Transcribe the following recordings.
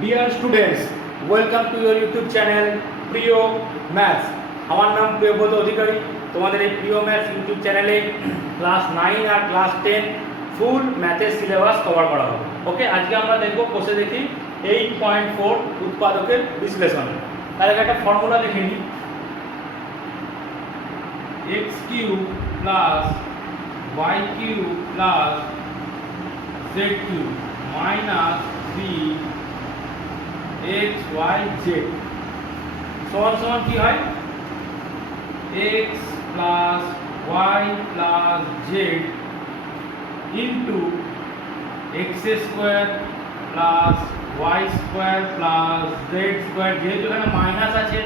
Dear students, welcome to your YouTube channel প্রিয় maths. আমার নাম প্রিয়ব্রত অধিকারী। তোমাদের এই প্রিয় ম্যাথস ইউটিউব চ্যানেলে ক্লাস 9 আর ক্লাস 10 ফুল ম্যাথের সিলেবাস কভার করা হবে। ওকে, আজকে আমরা দেখব কোষে দেখি 8.4 উৎপাদকের বিশ্লেষণ। তার আগে একটা ফর্মুলা লিখে নিই। x³ plus y³ plus z³ minus 3xyz সমান সমান কি হয়? x plus y plus z into x square plus y square plus z square, যেহেতু এখানে মাইনাস আছে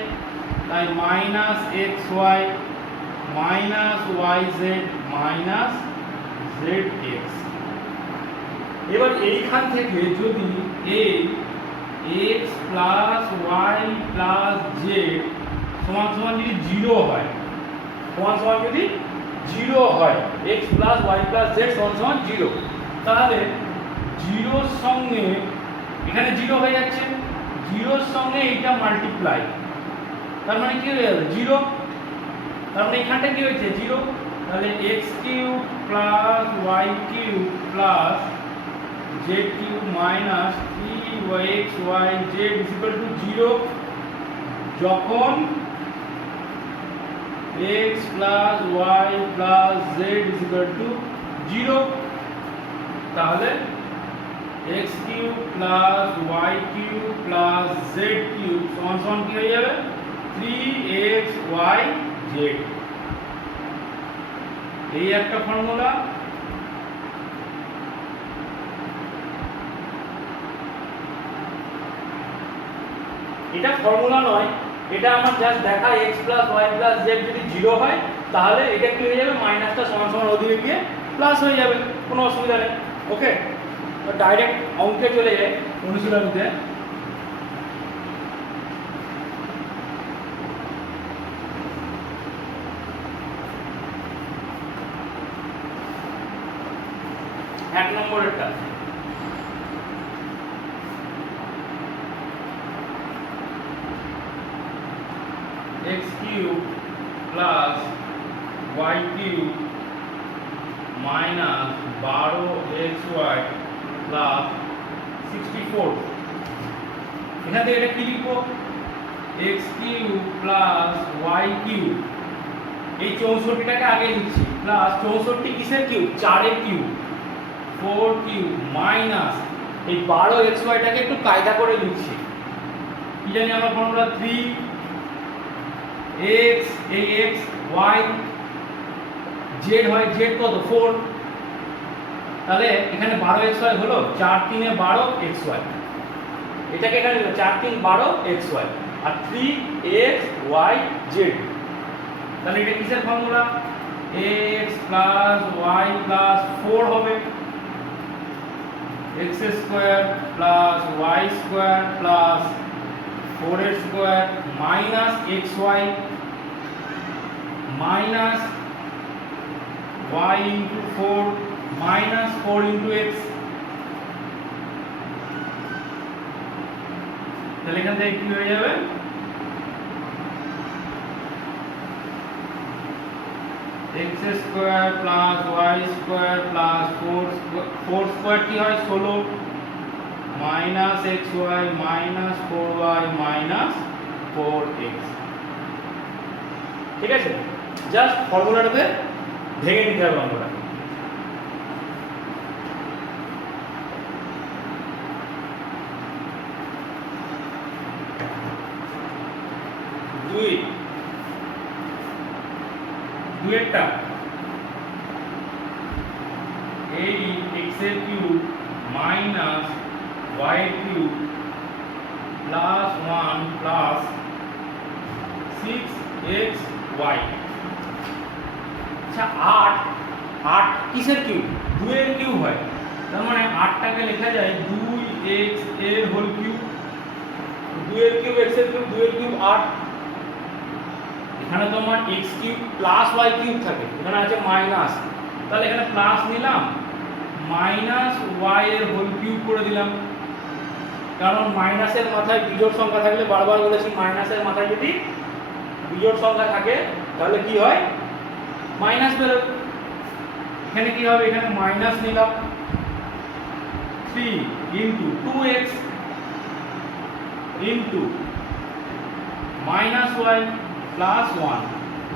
তাই minus xy minus yz minus zx। এবার এইখান থেকে যদি এই x plus y plus z সমান সমান যদি 0 হয়, সমান সমান যদি 0 হয়, x plus y plus z সমান সমান 0, তাহলে 0 এর সঙ্গে এখানে 0 হয়ে যাচ্ছে, 0 এর সঙ্গে এইটা মাল্টিপ্লাই, তার মানে কি হয়ে যাবে 0, তার মানে এখানটা কি হয়েছে 0, তাহলে x³ plus y³ plus z³ minus 3xyz equal to 0 যখন x plus y plus z equal to 0, তাহলে x³ plus y³ plus z³ সমান সমান কি হয়ে যাবে 3xyz। এই একটা ফর্মুলা। এটা ফর্মুলা নয়, এটা আমার জাস্ট দেখা x plus y plus z যদি 0 হয় তাহলে এটা কি হয়ে যাবে, মাইনাসটা সমান সমান ওদিকে গিয়ে প্লাস হয়ে যাবে, কোনো অসুবিধা নেই। ওকে, তো ডাইরেক্ট অঙ্কে চলে যায় অনুশীলনীতে। এক নম্বরেরটা x³ plus y³ minus 12xy plus 64। এখান থেকে এটা কি লিখবো, x³ প্লাস y³ এই 64টাকে আগে লিখছি, প্লাস 64 কিসের কিউব, 4 এর কিউব 4³ মাইনাস এই 12xyটাকে একটু কায়দা করে লিখছি, কি জানি আমরা ফর্মুলা 3x, এই x y z হয়, z কত 4, তাহলে এখানে 12xy হলো 4 3 এ 12xy, এটাকে এখানে 4 3 12xy আর 3xyz, তাহলে এটা কিসের formula, x plus y plus 4 হবে, x square plus y square plus 4 square minus xy minus y into 4 minus 4 into x, তাহলে এখান থেকে কি হয়ে যাবে, x square plus y square plus 4 square কি হয় 16 minus xy minus 4y minus 4x। ঠিক আছে, জাস্ট ফর্মুলাটাতে ভেঙে নিতে হবে আমরা। দুইটা এই x এর কিউব মাইনাস y এর কিউব প্লাস 1 প্লাস 6xy। আচ্ছা 8 কিসের কিউব, 2 এর কিউব হয়, তার মানে 8টাকে লেখা যায় 2x এর হোল কিউব, 2 এর কিউব x এর কিউব, 2 এর কিউব 8, এখানে তোমার x³ প্লাস y³ থাকে, এখানে আছে মাইনাস, তাহলে এখানে প্লাস নিলাম মাইনাস y এর হোল কিউব করে দিলাম, কারণ মাইনাসের মাথায় বিজোড় সংখ্যা থাকলে, বারবার বলেছি মাইনাসের মাথায় যদি বিজোড় সংখ্যা থাকে তাহলে কি হয়, মাইনাস বেরোবে। এখানে কি হবে, এখানে মাইনাস নিলাম 3 into 2x into minus y plus 1।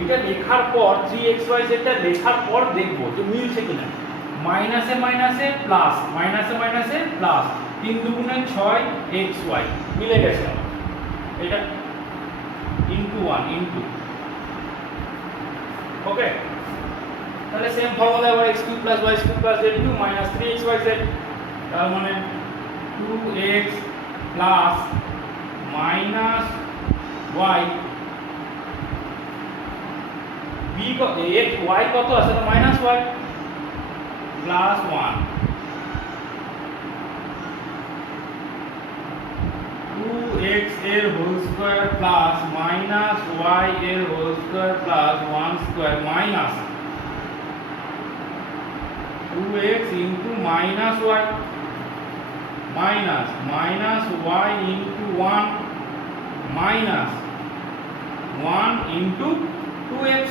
এটা লেখার পর 3xy টা লেখার পর দেখবো যে মিলছে কিনা। মাইনাসে মাইনাসে প্লাস, মাইনাসে মাইনাসে প্লাস, 3 দুগুণে 6xy মিলে গেছে আমার। এটা ইন্টু 1 ইন্টু, ওকে। তাহলে সেম ফর্মুলা আবার x3 y3 z3 minus 3xyz, তার মানে 2x plus minus y, b কত, x y কত আছে না মাইনাস y প্লাস 1, 2x এর whole square plus minus y এর whole square plus 1 square minus 2x into minus y minus minus y into 1 minus 1 into 2x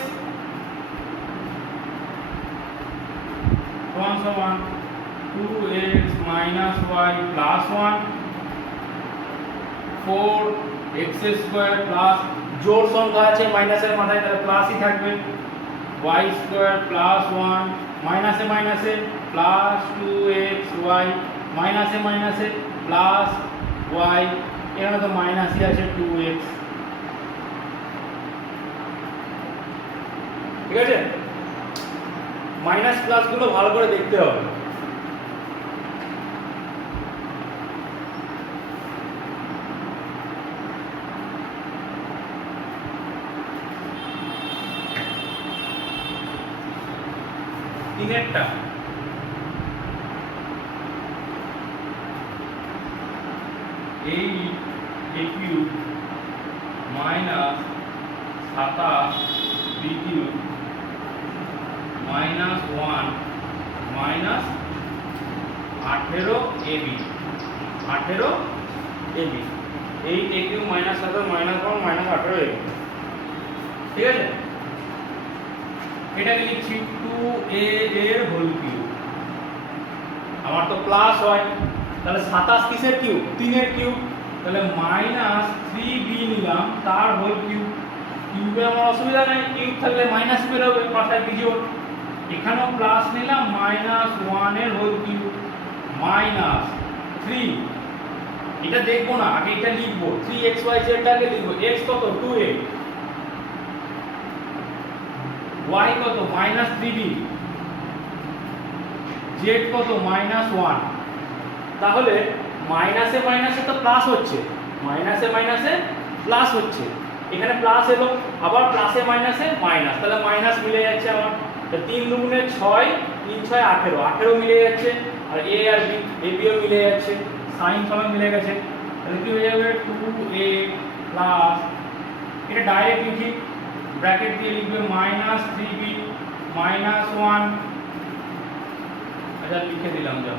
1 so 1 2x minus y plus 1 4x square plus জোড় সংখ্যা আছে মাইনাসের মাথায় তাহলে প্লাসই থাকবে, y square plus 1 মাইনাসে মাইনাসে প্লাস 2xy মাইনাসে মাইনাসে প্লাস y, এখানে তো মাইনাসই আছে 2x, ঠিক আছে। মাইনাস প্লাস গুলো ভালো করে দেখতে হবে। তিনেরটা এই cube minus 27 b cube minus 1 minus 18 ab, 18 ab, এই a cube minus 27 minus 1 minus 18 ab, ঠিক আছে। এটাকে লিখছি 2a এর হোল কিউব, আমার তো প্লাস হয় তাহলে 27 কিসের কিউব, 3 এর কিউব, তাহলে মাইনাস 3b নিলাম তার হোল কিউব। কিউবে আমার অসুবিধা নেই, কিউব থাকলে মাইনাস বেরোবে, পাশায় বিজোড়। এখানেও প্লাস নিলাম মাইনাস 1 এর হোল কিউব মাইনাস 3, এটা দেখবো না, আগে এটা লিখবো, 3xyz টাকে লিখবো, x কত 2a, y কত মাইনাস 3b, z কত মাইনাস 1। তাহলে মাইনাসে মাইনাসে তো প্লাস হচ্ছে, মাইনাসে মাইনাসে প্লাস হচ্ছে, এখানে প্লাস এলো, আবার প্লাসে মাইনাসে মাইনাস, তাহলে মাইনাস মিলে যাচ্ছে আমার। 3 দুগুণে 6, 3 6 18, 18 মিলে যাচ্ছে, আর a R b, a b ও মিলে যাচ্ছে, সাইন সমান মিলে গেছে। তাহলে কি হয়ে যাবে 2a প্লাস, এটা ডাইরেক্ট লিখি, ব্র্যাকেট দিয়ে লিখবে মাইনাস 3b মাইনাস 1, আচ্ছা লিখে দিলাম যা,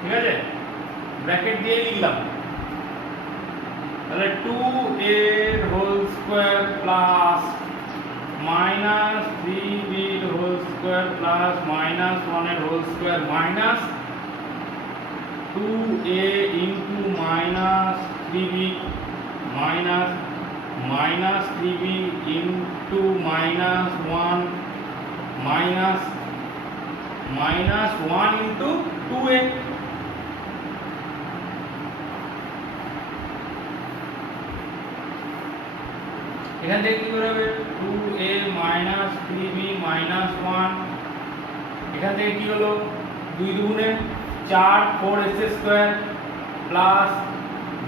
ঠিক আছে, ব্র্যাকেট দিয়ে লিখলাম। তাহলে 2a এর whole square plus minus 3b এর হোল স্কয়ার প্লাস মাইনাস 1 এর whole square minus 2a into minus 3b minus minus 3b into minus 1 minus minus 1 into 2a। এখান থেকে কি করে হবে 2a মাইনাস 3b মাইনাস 1, এখান থেকে কি হলো 2 দুগুণে 4 4x square plus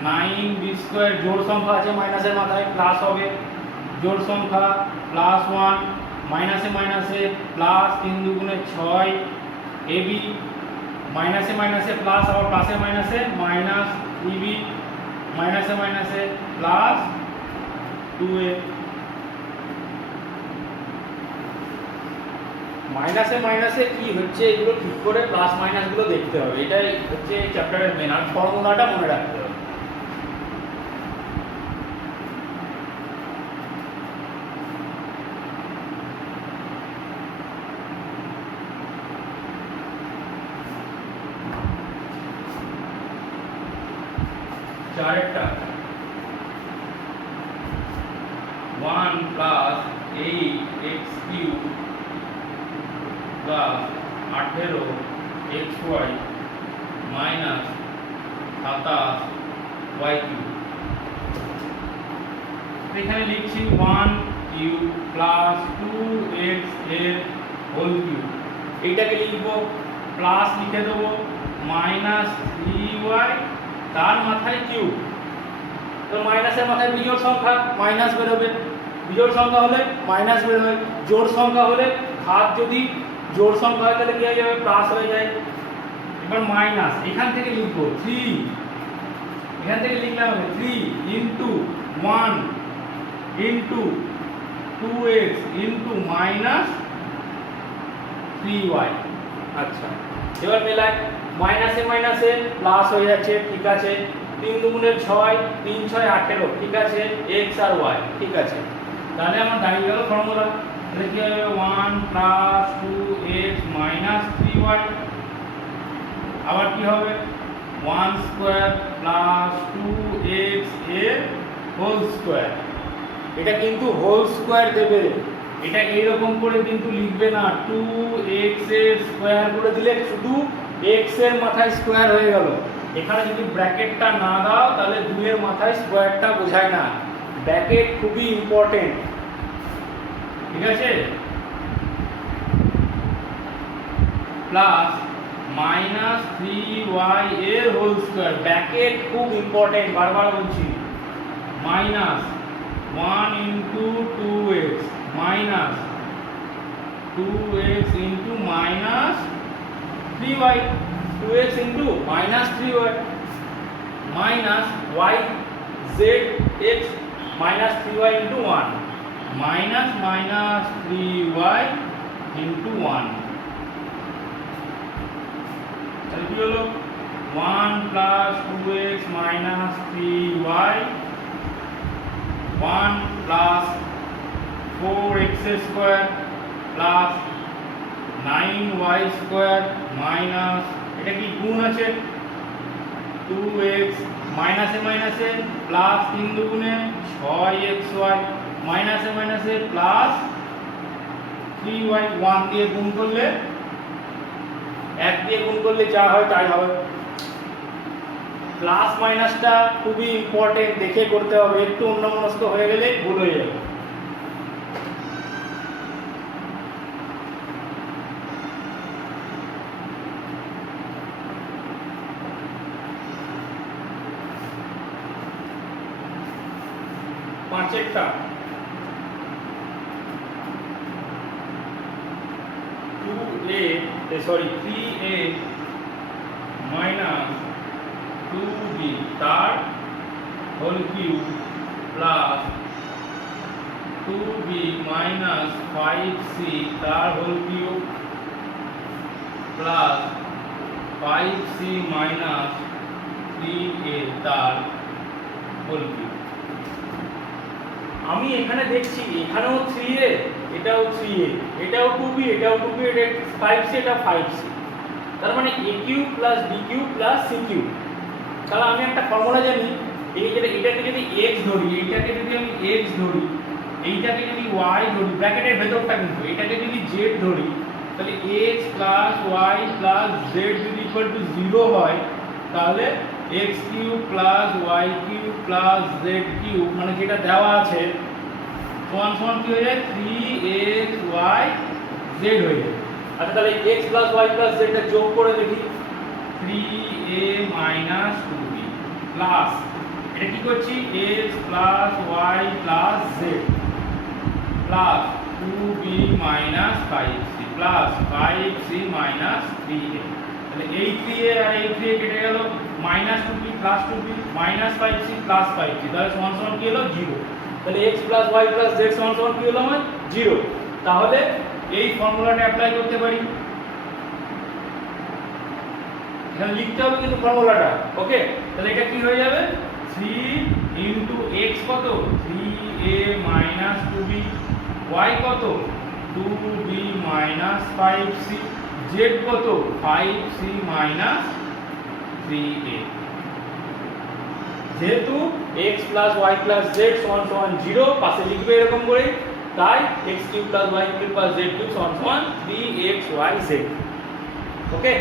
9b square, জোড় সংখ্যা আছে মাইনাসের মাথায় প্লাস হবে, জোড় সংখ্যা প্লাস 1 মাইনাসে মাইনাসে প্লাস 3 দুগুণে 6 ab, মাইনাসে মাইনাসে প্লাস, আবার প্লাসে মাইনাসে মাইনাস 3b মাইনাসে মাইনাসে প্লাস 2a মাইনাসে মাইনাসে কি হচ্ছে এগুলো ঠিক করে প্লাস মাইনাসগুলো দেখতে হবে, এটাই হচ্ছে এই চ্যাপ্টারের মেন। আর ফর্মুলাটা মনে রাখতে হবে। চারেরটা 1 plus 8x³ plus 18xy minus 27y³ এখানে লিখছি 1³ প্লাস 2x এর হোল কিউব। এইটাকে লিখবো প্লাস লিখে দেবো মাইনাস 3y তার মাথায় কিউব। তো মাইনাসের মাথায় বিজোড় সংখ্যা মাইনাস বেরোবে, বিজোড় সংখ্যা হলে মাইনাস বেরোবে, জোড় সংখ্যা হলে ঘাত যদি জোড় সংখ্যা হয় তাহলে কি হয়ে যাবে প্লাস হয়ে যায়। এবার মাইনাস এখান থেকে লিখবো 3, এখান থেকে লিখলে হবে 3 into 1 into 2x into minus 3y। আচ্ছা এবার মেলায় মাইনাসে মাইনাসে প্লাস হয়ে যাচ্ছে, ঠিক আছে। 3 দুগুণে 6, 3 6 18, ঠিক আছে। x আর y, ঠিক আছে। তাহলে আমার দাঁড়িয়ে গেল ফর্মুলা। তাহলে কি হবে 1 প্লাস 2x মাইনাস 3y। আবার কি হবে 1 স্কয়ার প্লাস 2x এর হোল স্কয়ার। এটা কিন্তু হোল স্কয়ার দেবে, এটা এইরকম করে কিন্তু লিখবে না। 2x এর স্কয়ার করে দিলে শুধু x এর মাথায় স্কয়ার হয়ে গেল। এখানে যদি ব্র্যাকেটটা না দাও তাহলে 2 এর মাথায় স্কয়ারটা বোঝায় না। ব্র্যাকেট খুবই ইম্পর্টেন্ট, ঠিক আছে। প্লাস মাইনাস 3y এর হোল স্কয়ার, ব্র্যাকেট খুব ইম্পর্টেন্ট, বারবার বলছি। Minus 1 into 2x minus 2x into minus 3y, 2x into minus 3y minus y z x minus 3y into 1 minus minus 3y into 1। তাহলে কি হলো 1 plus 2x minus 3y 1 plus 4x square plus 9y square minus, এটা কি গুণ আছে 2x মাইনাসে মাইনাসে plus 3 দুগুণে 6xy মাইনাসে মাইনাসে প্লাস 3y। 1 দিয়ে গুণ করলে 1 দিয়ে গুণ করলে যা হয় তাই হবে। প্লাস মাইনাসটা খুবই ইম্পর্টেন্ট, দেখে করতে হবে, একটু অন্যমনস্ক হয়ে গেলে ভুল হয়ে যাবে। পাঁচেরটা 3a মাইনাস 2b তার whole cube plus 2b minus 5c তার whole cube plus 5c minus 3a তার হোল কিউব। আমি এখানে দেখছি এখানেও 3a, এটাও 3a, এটাও 2b, এটাও 2b, এটা 5c, এটা 5c। তার মানে a cube plus b cube plus c cube. তাহলে আমি একটা ফর্মুলা জানি, এটাকে যদি x ধরি, এইটাকে যদি আমি x ধরি, এইটাকে যদি y ধরি, ব্র্যাকেটের ভেতরটা কিন্তু এটাকে যদি z ধরি, তাহলে x plus y plus z যদি ইকুয়াল টু 0 হয় তাহলে x cube plus y cube plus z cube মানে যেটা দেওয়া আছে সমান সমান কি হয়ে যায় 3xy z হয়ে যায়। আচ্ছা তাহলে x plus y plus z টা যোগ করে দেখি 3a মাইনাস 2b প্লাস এটা কি করছি x plus y plus z plus 2b minus 5c plus 5c minus 3a। তাহলে এই 3a আর এই 3a কেটে গেল, minus 2b plus 2b minus 5c plus 5c, তাহলে সমান সমান কি হলো 0। তাহলে x plus y plus z সমান সমান কি হলো আমার 0। তাহলে এই ফর্মুলাটা অ্যাপ্লাই করতে পারি। এখানে লিখতে হবে কিন্তু ফর্মুলাটা, ওকে? তাহলে এটা কি হয়ে যাবে 3 ইনটু x কত 3a মাইনাস 2b, y কত 2b মাইনাস 5c, z কত 5c মাইনাস 3a। যেহেতু x plus y plus z সমান সমান 0 পাশে লিখবে এরকম করে, তাই x cube plus y cube plus z cube সমান সমান 3xyz, ওকে?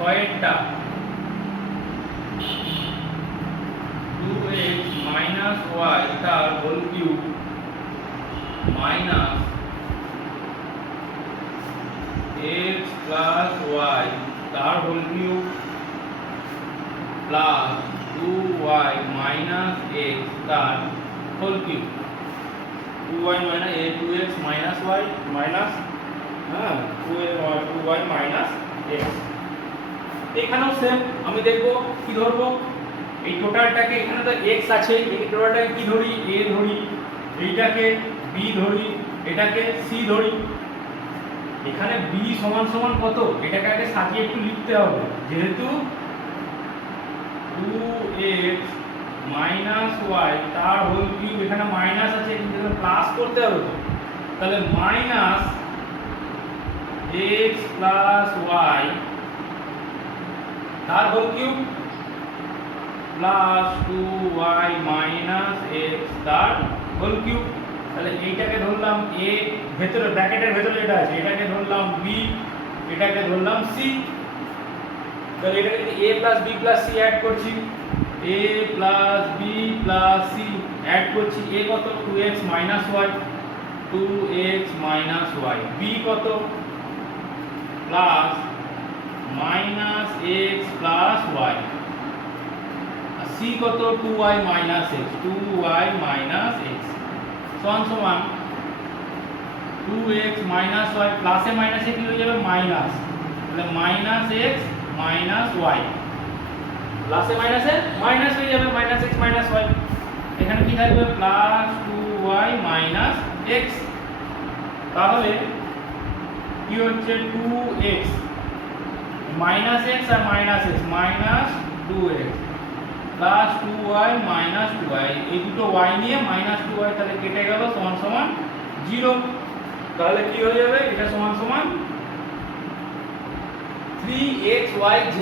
পয়েন্টটা 2x মাইনাস y তার whole cube minus x plus y তার whole cube plus 2y minus x তার whole cube, 2y minus 2x minus y minus 2y minus x। এখানেও same, আমি দেখব কি ধরবো, এই টোটালটাকে, এখানে তো x আছে, এই টোটালটাকে কি ধরি a ধরি, এইটাকে b ধরি, এটাকে c ধরি। এখানে b সমান সমান কত, এটাকে আগে সাজিয়ে একটু লিখতে হবে, যেহেতু 2x মাইনাস y তার হোল কিউব, এখানে মাইনাস আছে কিন্তু প্লাস করতে হবে তো, তাহলে মাইনাস x প্লাস y তার whole cube plus 2y minus x তার হোল কিউব। তাহলে এইটাকে ধরলাম a, ভেতরে ব্র্যাকেটের ভেতরে যেটা আছে এটাকে ধরলাম b, এটাকে ধরলাম c। তাহলে এটাকে a plus b plus c add করছি, a plus b plus c add করছি, a কত 2x minus y, 2x minus y, b কত plus minus x plus y, c কত 2y minus x, 2y minus x সমান সমান 2x minus y, প্লাসে মাইনাসে কি হয়ে যাবে মাইনাস, তাহলে মাইনাস x মাইনাস y, প্লাসে মাইনাসে মাইনাস হয়ে যাবে মাইনাস x মাইনাস y, এখানে কি থাকবে প্লাস 2y মাইনাস x। তাহলে কি হচ্ছে 2x মাইনাস x আর minus x minus 2x plus 2y minus 2y, এই দুটো y নিয়ে মাইনাস 2y তাহলে কেটে গেল সমান সমান 0। তাহলে কি হয়ে যাবে, এটা সমান সমান 3xyz,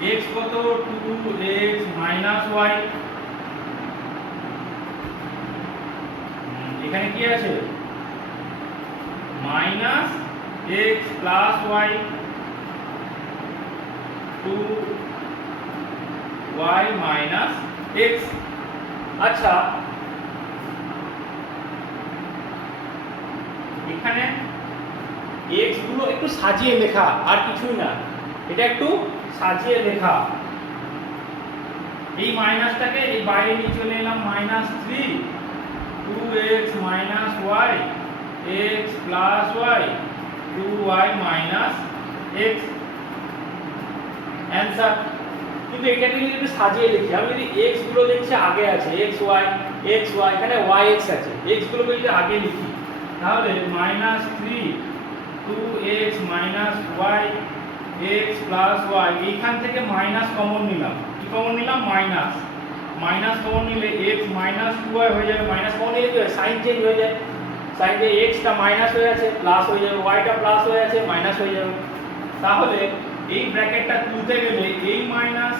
3x কত 2x মাইনাস y, এখানে কি আছে minus x plus y, 2y minus x। আচ্ছা এখানে x গুলো একটু সাজিয়ে লেখা, আর কিছুই না, এটা একটু সাজিয়ে লেখা। এই মাইনাসটাকে এই বাইরে নিয়ে চলে এলাম, minus 3 2x minus y x plus y 2y minus x answer. কিন্তু এটাকে যদি একটু সাজিয়ে লিখি, আমি যদি x গুলো দেখছি আগে আছে x y, এখানে y x আছে, x গুলোকে যদি আগে লিখি তাহলে minus 3 2x minus y x plus y, এইখান থেকে মাইনাস কমন নিলাম, কি কমন নিলাম মাইনাস, মাইনাস কমন নিলে x মাইনাস 2y হয়ে যাবে, মাইনাস কমন নিলে কি হয় সাইন চেঞ্জ হয়ে যায়, সাইন যে x টা মাইনাস হয়ে আছে প্লাস হয়ে যাবে, y টা প্লাস হয়ে আছে মাইনাস হয়ে যাবে। তাহলে এই ব্র্যাকেটটা তুলতে গেলে এই মাইনাস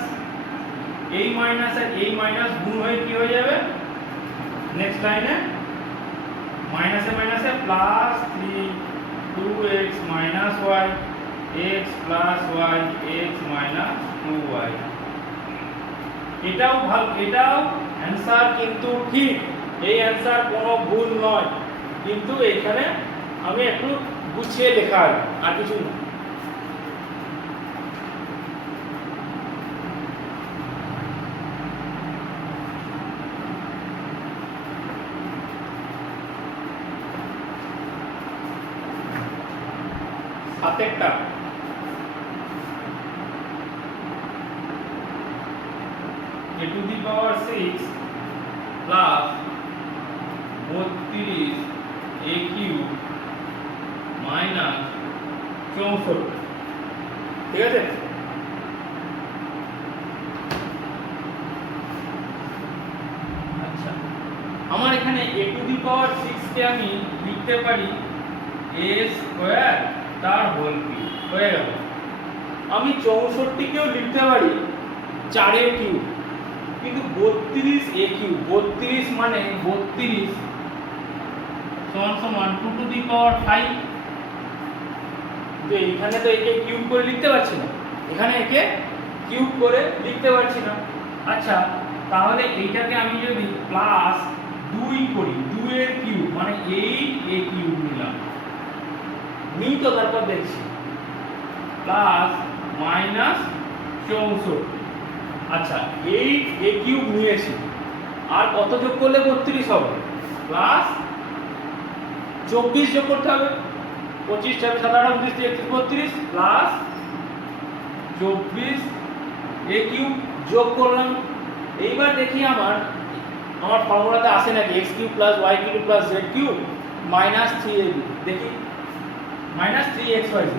আর এই মাইনাস গুণ হয়ে কি হয়ে যাবে, নেক্সট লাইনে মাইনাসে মাইনাসে plus 3 2x minus y x plus y x minus 2y। এটাও ভালো, এটাও অ্যানসার কিন্তু ঠিক, এই অ্যানসার কোনো ভুল নয়, কিন্তু এখানে আমি একটু গুছিয়ে লেখা আর কিছু না। হাতেরটা a to the power 6 plus 32 a cube minus 64, ঠিক আছে? আচ্ছা, আমার এখানে a to the power 6 কে আমি লিখতে পারি a স্কয়ার তার হোল কিউব, হয়ে গেল। আমি 64 কেও লিখতে পারি 4 এর কিউব, কিন্তু 32 a কিউব, 32 মানে 32 সমান সমান 2 টু দি পাওয়ার 5। তো এখানে তো একে কিউব করে লিখতে পারছি না, এখানে একে কিউব করে লিখতে পারছি না। আচ্ছা, তাহলে এইটাকে আমি যদি প্লাস 2 করি, 2 এর কিউব মানে 8 a কিউব নিলাম, নিই তো তারপর দেখছি প্লাস মাইনাস 64। আচ্ছা, 8 a কিউব নিয়েছি, আর কত যোগ করলে 32 হবে? প্লাস 24 যোগ করতে হবে, 25 7 7 8 29 31 32 প্লাস 24 a কিউব যোগ করলাম। এইবার দেখি আমার ফর্মুলাতে আসে নাকি x cube plus y cube plus z cube minus 3ab, দেখি মাইনাস 3xyz,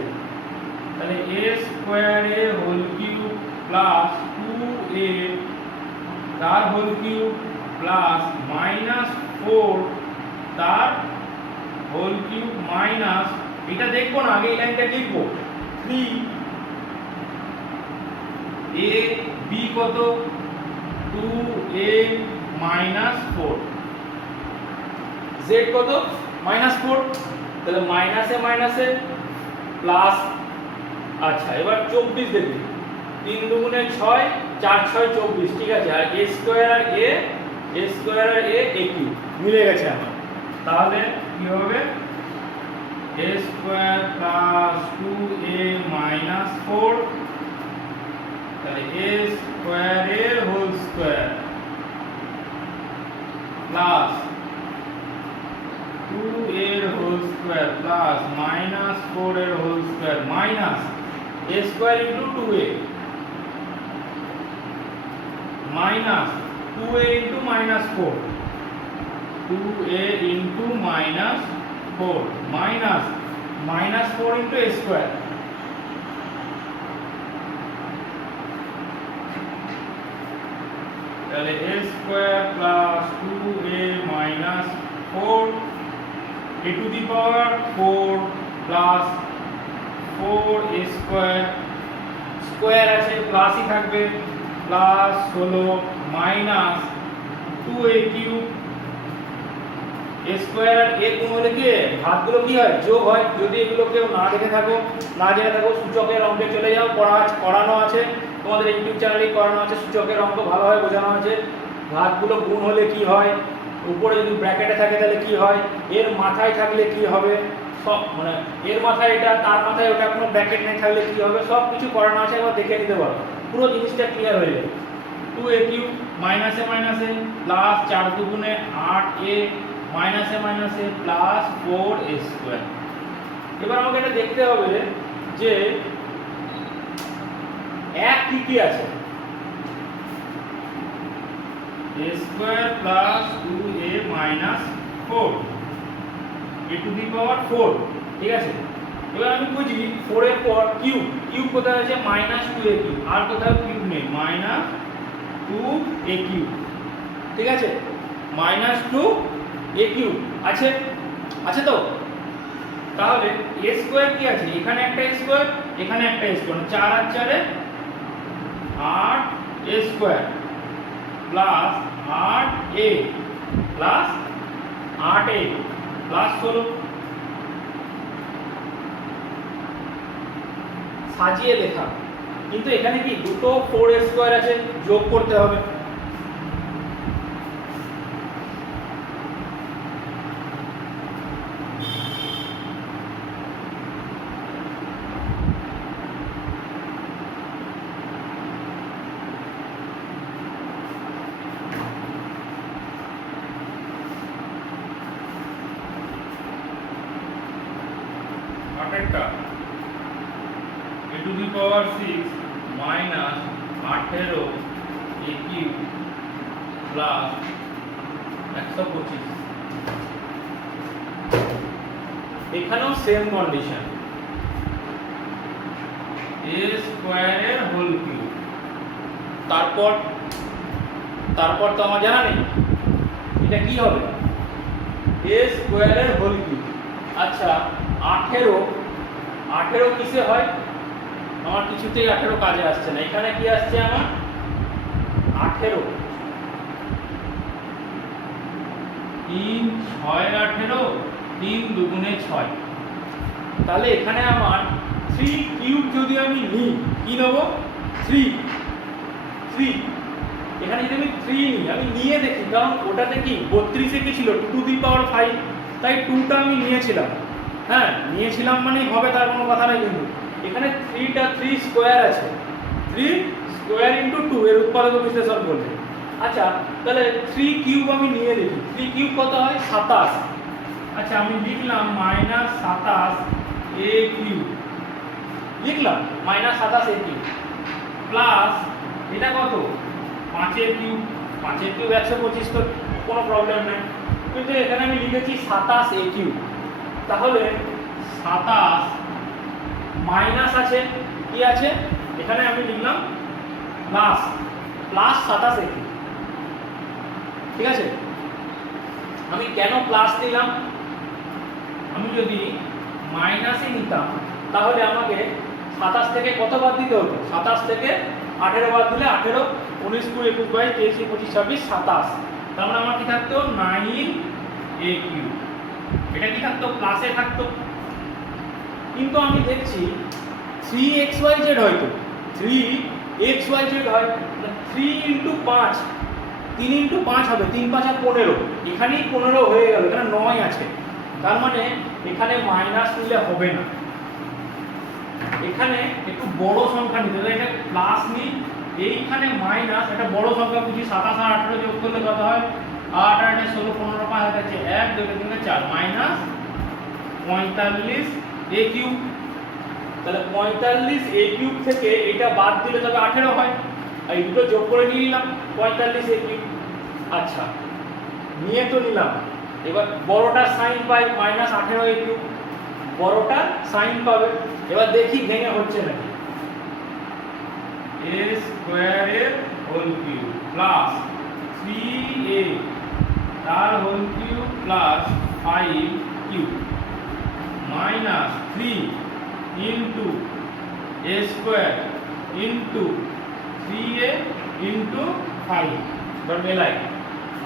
তাহলে a square a whole cube plus 2a তার হোল কিউব প্লাস মাইনাস 4 তার হোল কিউব মাইনাস, এটা দেখবো না, আগে এই লাইনটা লিখবো 3 a b কত 2a মাইনাস 4, z কত মাইনাস 4, তাহলে মাইনাসে মাইনাসে প্লাস। আচ্ছা, এবার 24 দেখি, 3 দুগুণে 6 4 6 24, ঠিক আছে। আর a স্কয়ার আর a a কিউব মিলে গেছে আমার, তাহলে কি হবে a square plus 2a minus 4, তাহলে a স্কয়ার এর হোল স্কয়ার প্লাস 2 এর হোল স্কয়ার প্লাস মাইনাস 4 এর whole square minus a square into 2a minus 2a into minus 4, 2a into minus 4 minus minus 4 into a square, তাহলে a square plus 2a minus 4 a to the power 4 plus 4 a square, square আছে প্লাসই থাকবে, plus হলো minus 2a cube, a square আর a গুণ হলে কি ভাগগুলো কি হয়? যোগ হয়। যদি এগুলো কেউ না দেখে থাকো, না জেনে থাকো, সূচকের অঙ্কে চলে যাও, করানো আছে তোমাদের ইউটিউব চ্যানেলেই করানো আছে, সূচকের অঙ্ক ভালোভাবে বোঝানো আছে। ভাগগুলো গুণ হলে কি হয়, উপরে যদি ব্র্যাকেটে থাকে তাহলে কি হয়, এর মাথায় থাকলে কি হবে, সব মানে এর মাথায় এটা, তার মাথায় ওটা, কোনো ব্র্যাকেট নেই থাকলে কি হবে, সব কিছু করানো আছে, একবার দেখে নিতে পারো, পুরো জিনিসটা ক্লিয়ার হয়ে যাবে। 2a কিউব মাইনাসে মাইনাসে প্লাস 4 দুগুণে 8a মাইনাসে মাইনাসে প্লাস 4a স্কয়ার। এবার আমাকে এটা দেখতে হবে যে এক কি কি আছে, a square plus 2a minus 4 a to the power 4, ঠিক আছে। এবার আমি বুঝি 4 এর পর কিউব, কিউব কোথায় আছে মাইনাস 2a কিউব, আর কোথাও কিউব নেই, মাইনাস 2a কিউব, ঠিক আছে। মাইনাস 2a কিউব আছে, আছে তো। তাহলে a স্কয়ার কি আছে, এখানে একটা স্কয়ার, এখানে একটা স্কয়ার, 4 আর 4 এ 8a square plus 8a plus 8a plus 16, সাজিয়ে লেখা, কিন্তু এখানে কি দুটো 4a স্কয়ার আছে, যোগ করতে হবে। Two the power 6 minus 18 a cube plus 125। এখানেও সেম কন্ডিশন, এ স্কয়ারের হোল কিউব। তারপর তো আমার জানা নেই এটা কি হবে, এ স্কয়ারের হোল কিউব। আচ্ছা 18 কিসে হয়, আমার কিছুতেই 18 কাজে আসছে না। এখানে কি আসছে আমার 18, 3 6 18, 3 দুগুণে 6। তাহলে এখানে আমার 3 কিউব যদি আমি নিই, কি নেব 3, এখানে যদি আমি 3 নিই, আমি নিয়ে দেখি, কারণ ওটাতে কি 32 কি ছিল 2 টু দি পাওয়ার 5, তাই 2টা আমি নিয়েছিলাম। হ্যাঁ নিয়েছিলাম মানেই হবে তার কোনো কথা নেই, কিন্তু এখানে 3 স্কোয়ার আছে, 3 স্কোয়ার ইন্টু 2 এর উৎপাদক বিশ্লেষণ করলে। আচ্ছা তাহলে 3 কিউব আমি নিয়ে দেখি, 3 কিউব কত হয় 27। আচ্ছা আমি লিখলাম -27 এ কিউব, লিখলাম -27 এ কিউব প্লাস এটা কত 5 এর কিউব, 5 এর কিউব 125, তো কোনো প্রবলেম নেই। কিন্তু এখানে আমি লিখেছি 27 এ কিউব, তাহলে 27 মাইনাস আছে, কি আছে এখানে আমি লিখলাম প্লাস 27 এ কিউব। ঠিক আছে, আমি কেন প্লাস নিলাম, আমি যদি মাইনাসে নিতাম তাহলে আমাকে 27 থেকে কত বাদ দিতে হতো, 27 থেকে 18 বাদ দিলে 18, 19, 20, 21, 22, 23, 25, 26, 27, তার মানে আমার কি থাকতো 9 এ কিউব। এটা কি থাকতো প্লাসে থাকতো, কিন্তু আমি দেখছি 3xyz হয়তো 3xyz হয়, 3 ইন্টু 5, 3 ইন্টু 5 হবে, 3 5 আর 15, এখানেই 15 হয়ে গেল, এখানে 9 আছে, তার মানে এখানে মাইনাস নিলে হবে না, এখানে একটু বড় সংখ্যা নিতে হবে। এটা প্লাস নি, এইখানে মাইনাস, এটা বড় সংখ্যা বুঝি 27 আর 18 যোগ করলে কত হয় 8 8 16 15 5 হয়ে যাচ্ছে 1 2 3 4 মাইনাস 45 এ কিউব। তাহলে 45 এ কিউব থেকে এটা বাদ দিলে তবে 18 হয়, আর এই দুটো যোগ করে নিয়ে নিলাম 45 এ কিউব। আচ্ছা নিয়ে তো নিলাম, এবার বড়টা সাইন পাই -18 এ কিউব, বড়টা সাইন পাবে। এবার দেখি ভেঙে হচ্ছে নাকি, এ স্কয়ারের হোল কিউব প্লাস 3a তার whole cube plus 5 cube minus 3 into a square into 3a into 5। এবার মেলাই,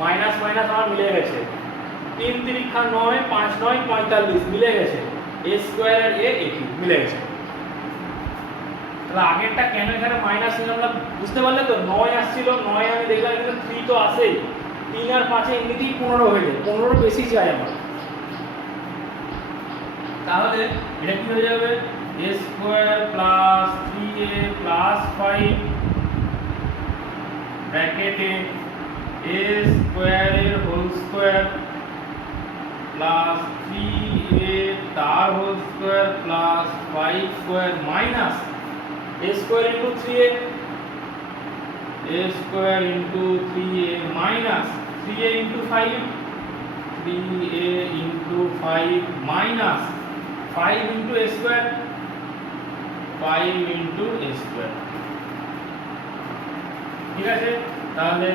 মাইনাস মাইনাস আমার মিলে গেছে, 3 3 9, 5 9 45 মিলে গেছে, এ স্কয়ার আর এ কিউব মিলে গেছে। তাহলে আগেরটা কেন এখানে মাইনাস নিলাম না বুঝতে পারলে তো, 9 আসছিল, 9 আমি দেখলাম এখানে 3 তো আসেই, 3 আর 5 এমনিতেই 15 হয়ে যায়, 15 বেশি চাই আমার। তাহলে এটা কি হয়ে যাবে a square plus 3a plus 5 ব্র্যাকেটে a স্কয়ারের হোল স্কয়ার প্লাস 3a তার whole square plus 5 square minus a square into 3a, a square into 3a minus 3a into 5, 3a into 5 minus 5 into a square, 5 into a square. ঠিক আছে, তাহলে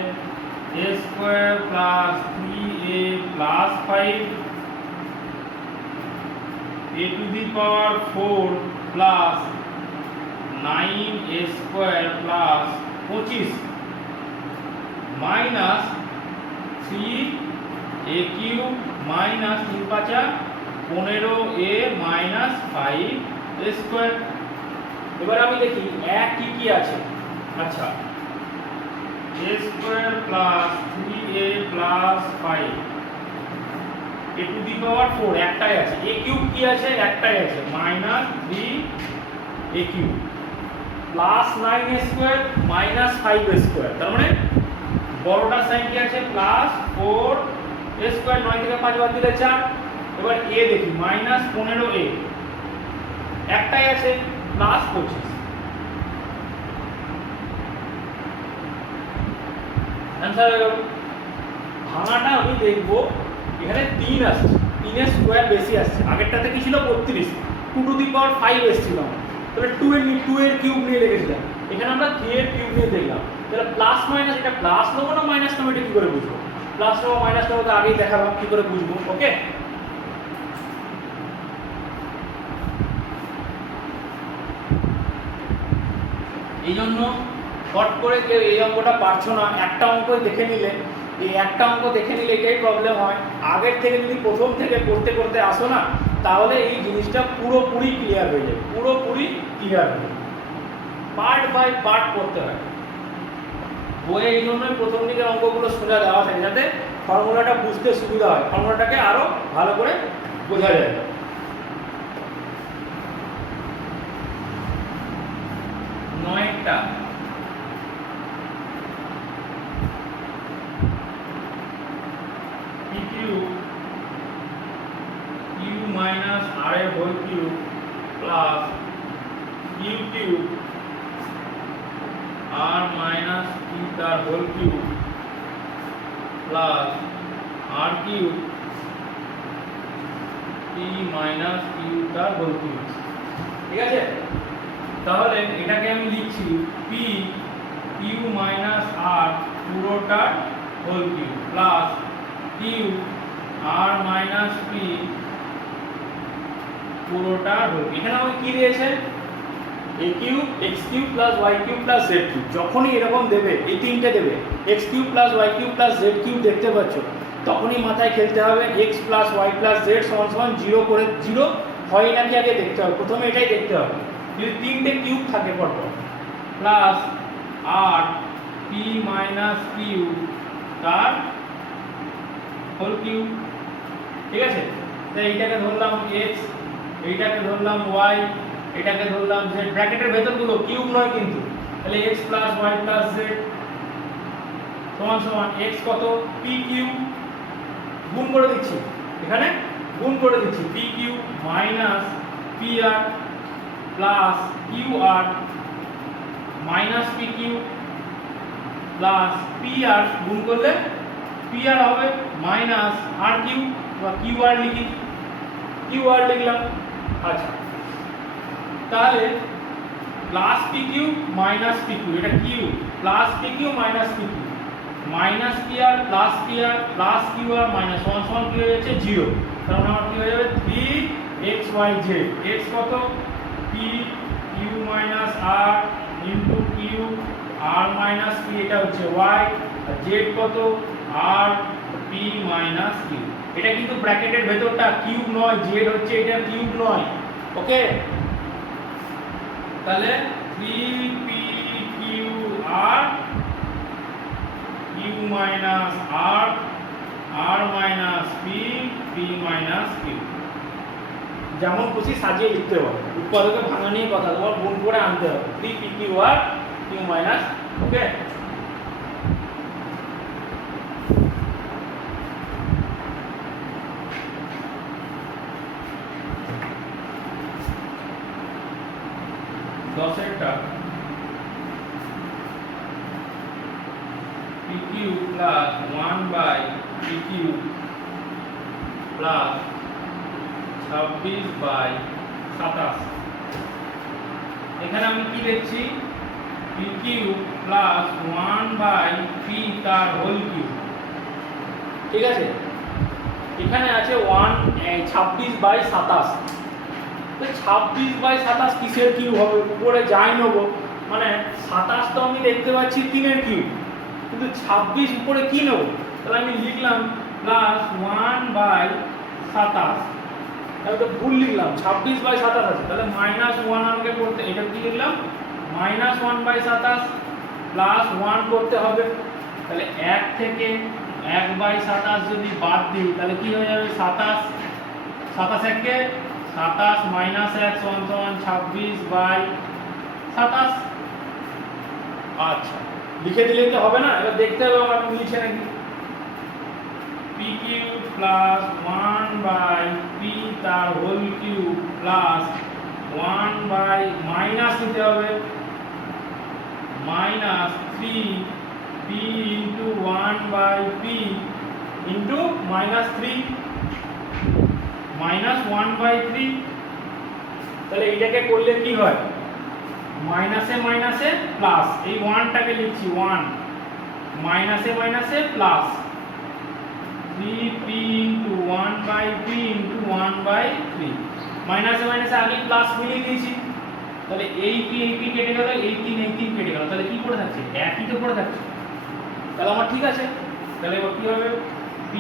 a square plus 3a plus 5 a to the power 4 plus 9a square plus 25 minus 3a cube minus 3 5 15a minus 5a square. এবার আমি দেখি এক কি কি আছে। আচ্ছা a square plus 3a plus 5 a to the power 4 একটাই আছে, a কিউব কি আছে একটাই আছে, minus 3a cube plus 9a square minus 5a square. তার মানে বড়টা সাইন কি আছে প্লাস 4a স্কয়ার, 9 থেকে 5 বাদ দিলে 4। এবার a দেখি মাইনাস 15a একটাই আছে, প্লাস 25। অ্যান্সার হয়ে গেল। ভাঙাটা আমি দেখবো এখানে 3 আসছে, 3 এর স্কোয়ার বেশি আসছে, আগেরটাতে কি ছিল 32, 2 টু দি পাওয়ার 5 এসেছিল, তাহলে 2 এর কিউব নিয়ে রেখেছিলাম, এখানে আমরা 3 এর কিউব নিয়ে দেখলাম, তাহলে প্লাস মাইনাস এটা প্লাস নেবো না মাইনাস নেবো এটা কি করে বুঝবো? প্লাস নেবো মাইনাস নেবো তো আগেই দেখালাম কি করে বুঝবো। ওকে, এই জন্য শর্ট করে কেউ এই অঙ্কটা পারছো না, একটা অঙ্কই দেখে নিলে, এই একটা অঙ্ক দেখে নিলে এটাই প্রবলেম হয়। আগের থেকে যদি প্রথম থেকে করতে করতে আসো না, তাহলে এই জিনিসটা পুরোপুরি ক্লিয়ার হয়ে যাবে, পুরোপুরি ক্লিয়ার হয়ে যাবে। পার্ট বাই পার্ট করতে হয় বইয়ে, এই জন্যই প্রথম দিকের অঙ্কগুলো সোজা দেওয়া থাকে, যাতে ফর্মুলাটা বুঝতে সুবিধা হয়, ফর্মুলাটাকে আরো ভালো করে বোঝা যায়। 9টা PQ Q minus R এর whole cube plus Q cube R minus Q তার whole cube plus R cube P minus Q তার হোল কিউব। ঠিক আছে, তাহলে এটাকে আমি লিখছি P Q minus R পুরোটার whole cube plus Q R minus P পুরোটার হোল কিউব। এখানে আমাকে কি দিয়েছে? a cube x cube plus y cube plus z cube. যখনই এরকম দেবে, এই তিনটে দেবে x cube plus y cube plus z cube, দেখতে পাচ্ছ, তখনই মাথায় খেলতে হবে x plus y plus z সমান সমান 0 করে 0 হয় নাকি আগে দেখতে হবে, প্রথমে এটাই দেখতে হবে। যদি তিনটে কিউব থাকে পরপর প্লাস আর পি মাইনাস কিউ তার হোল কিউব। ঠিক আছে, তাই এইটাকে ধরলাম x, এইটাকে ধরলাম y, এটাকে ধরলাম z, ব্র্যাকেটের ভেতরগুলো কিউব নয় কিন্তু, তাহলে x plus y plus z সমান সমান x কত p কিউব, গুণ করে দিচ্ছি, এখানে গুণ করে দিচ্ছি p cube minus pr plus qr minus p cube plus pr, গুণ করলে pr হবে মাইনাস r কিউব বা qr লিখি, qr লিখলাম। আচ্ছা, তাহলে plus p cube minus p cube, এটা cube plus p cube minus p cube minus pr plus pr plus qr minus 1 সমান কি হয়ে যাচ্ছে 0, তাহলে আমার কি হয়ে যাবে 3xyz। x কত p q minus r into q r minus p, এটা হচ্ছে y, আর z কত r p মাইনাস q। এটা কিন্তু ব্র্যাকেটের ভেতরটা কিউব নয়, z হচ্ছে এটা কিউব নয়। ওকে, তাহলে 3pqr q minus r r minus p p minus q, যেমন খুশি সাজিয়ে লিখতে হবে, উৎপাদকে ভাঙা নিয়ে কথা, তোমার গুণ করে আনতে হবে 3pqr q মাইনাস। ওকে, দশেরটা pq plus 1 by pq plus 26 by 27। এখানে আমি কি দেখছি pq প্লাস 1 বাই p তার হোল কিউব। ঠিক আছে, এখানে আছে 26 বাই 27, 26 বাই 27 কিসের কিউব হবে? উপরে যাই নেব, মানে 27 তো আমি দেখতে পাচ্ছি 3 এর কিউব, কিন্তু 26 উপরে কি নেব? তাহলে আমি লিখলাম প্লাস 1 বাই 27, আমি তো ভুল লিখলাম, 26 বাই 27 আছে, তাহলে মাইনাস 1 আমাকে করতে, এটা কি লিখলাম মাইনাস 1 বাই 27 প্লাস 1 করতে হবে, তাহলে 1 থেকে 1 বাই 27 যদি বাদ দিই তাহলে কি হয়ে যাবে 27, 27 একে 27 মাইনাস 1 সমান সমান 26 বাই 27। আচ্ছা, লিখে দিলে তো হবে না, এবার দেখতে হবে আমার মিলছে নাকি। pq প্লাস 1 বাই p তার whole cube plus 1 by minus নিতে হবে minus 3 p into 1 by p into minus 3 minus 1 by 3। তাহলে এটাকে করলে কি হয়, মাইনাসে মাইনাসে প্লাস, এই 1টাকে লিখছি 1 মাইনাসে মাইনাসে plus 3p into 1 by p into 1 by 3। মাইনাসে মাইনাসে আগে প্লাস মিলিয়ে দিয়েছি, তাহলে এই p কেটে গেল, এই 3 কেটে গেল, তাহলে কি পড়ে থাকছে, একই তো পড়ে থাকছে। তাহলে আমার ঠিক আছে, তাহলে এবার কি হবে, p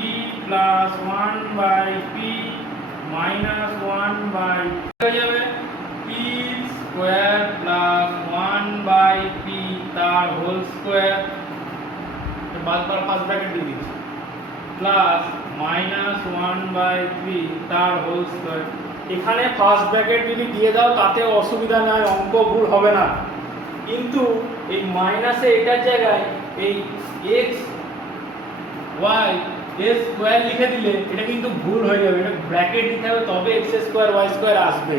plus 1 by p minus 1 by হয়ে যাবে p square plus 1 by p তার হোল স্কয়ার, বাদ বাদ ফার্স্ট ব্র্যাকেট দিয়ে দিচ্ছি, প্লাস মাইনাস 1 বাই 3 তার হোল স্কয়ার। এখানে ফার্স্ট ব্র্যাকেট যদি দিয়ে দাও তাতে অসুবিধা নাই, অঙ্ক ভুল হবে না, কিন্তু এই মাইনাসে এটার জায়গায় এই x y এর স্কয়ার লিখে দিলে এটা কিন্তু ভুল হয়ে যাবে, এটা ব্র্যাকেট দিতে হবে তবে x স্কয়ার y স্কয়ার আসবে।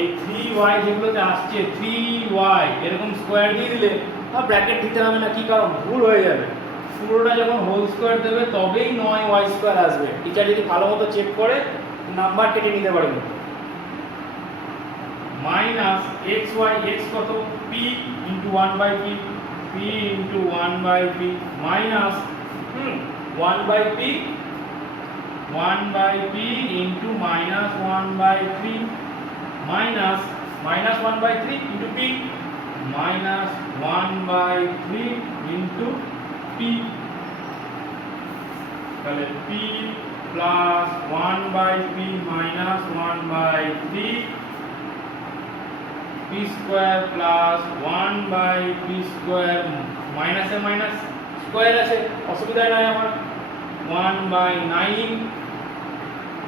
এই 3y যেগুলোতে আসছে 3y এরকম স্কয়ার দিয়ে দিলে আর ব্র্যাকেট দিতে হবে না, কি কারণ ভুল হয়ে যাবে। পুরোটা যখন হোল স্কয়ার দেবে তবেই 9y স্কয়ার আসবে। টিচার যদি ভালো মতো চেক করে নাম্বার কেটে নিতে পারবে। মাইনাস xy, x কত, p into 1 by p, p into 1 by p minus 1 by p, 1 by p into minus 1 by 3 minus minus 1 by 3 into p minus 1 by 3 into p। তাহলে p plus 1 by p minus 1 by 3 p square plus 1 by p square মাইনাসে minus square আছে, অসুবিধা নাই আমার, 1 by 9।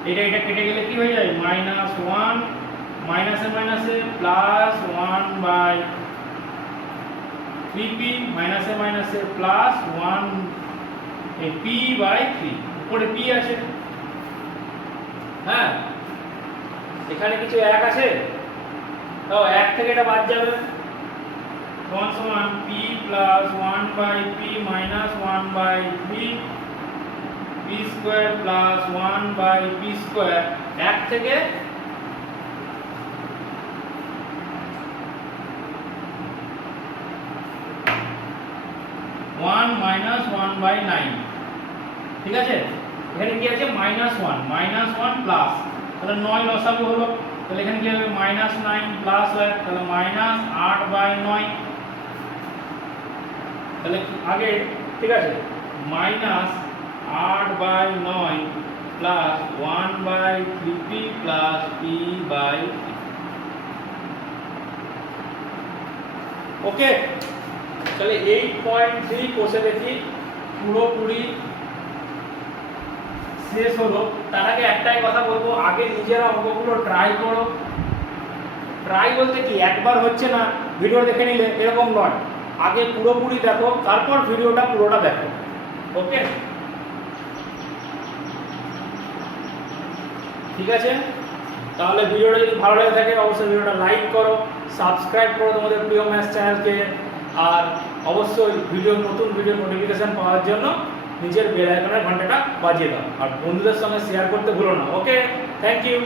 এটা কেটে গেলে কি হয়ে যায়, মাইনাস 1 মাইনাসে মাইনাসে প্লাস 1 বাই 3p মাইনাসে মাইনাসে প্লাস 1 এই p বাই 3, উপরে p আছে, হ্যাঁ এখানে কিছু এক আছে, তো এক থেকে এটা বাদ যাবে, সমান সমান p plus 1 by p minus 1 by 3 p square plus 1 by p square, এক থেকে 1 মাইনাস 1 বাই 9, ঠিক আছে। এখানে কি আছে, মাইনাস 1 প্লাস, তাহলে 9 লসাগু হলো, তাহলে এখানে কি হবে, মাইনাস 9 প্লাস 1, তাহলে মাইনাস 8 বাই 9। তাহলে আগে ঠিক আছে, minus 8 by 9 plus 1 by 3p plus p by 3। Okay, তাহলে 8.3 কোষে দেখি পুরোপুরি শেষ হলো। তার আগে একটাই কথা বলবো, আগে নিজেরা অঙ্কগুলো ট্রাই করো। ট্রাই বলতে কি, একবার হচ্ছে না ভিডিও দেখে নিলে এরকম নয়, আগে পুরোপুরি দেখো, তারপর ভিডিওটা পুরোটা দেখো। ওকে, ঠিক আছে। তাহলে ভিডিওটা যদি ভালো লেগে থাকে অবশ্যই ভিডিওটা লাইক করো, সাবস্ক্রাইব করো তোমাদের প্রিয় ম্যাথস চ্যানেলকে, আর অবশ্যই নতুন ভিডিও নোটিফিকেশন পাওয়ার জন্য নিজের বেল আইকনের ঘন্টাটা বাজিয়ে দাও, আর বন্ধুদের সঙ্গে শেয়ার করতে ভুলো না। ওকে, থ্যাংক ইউ।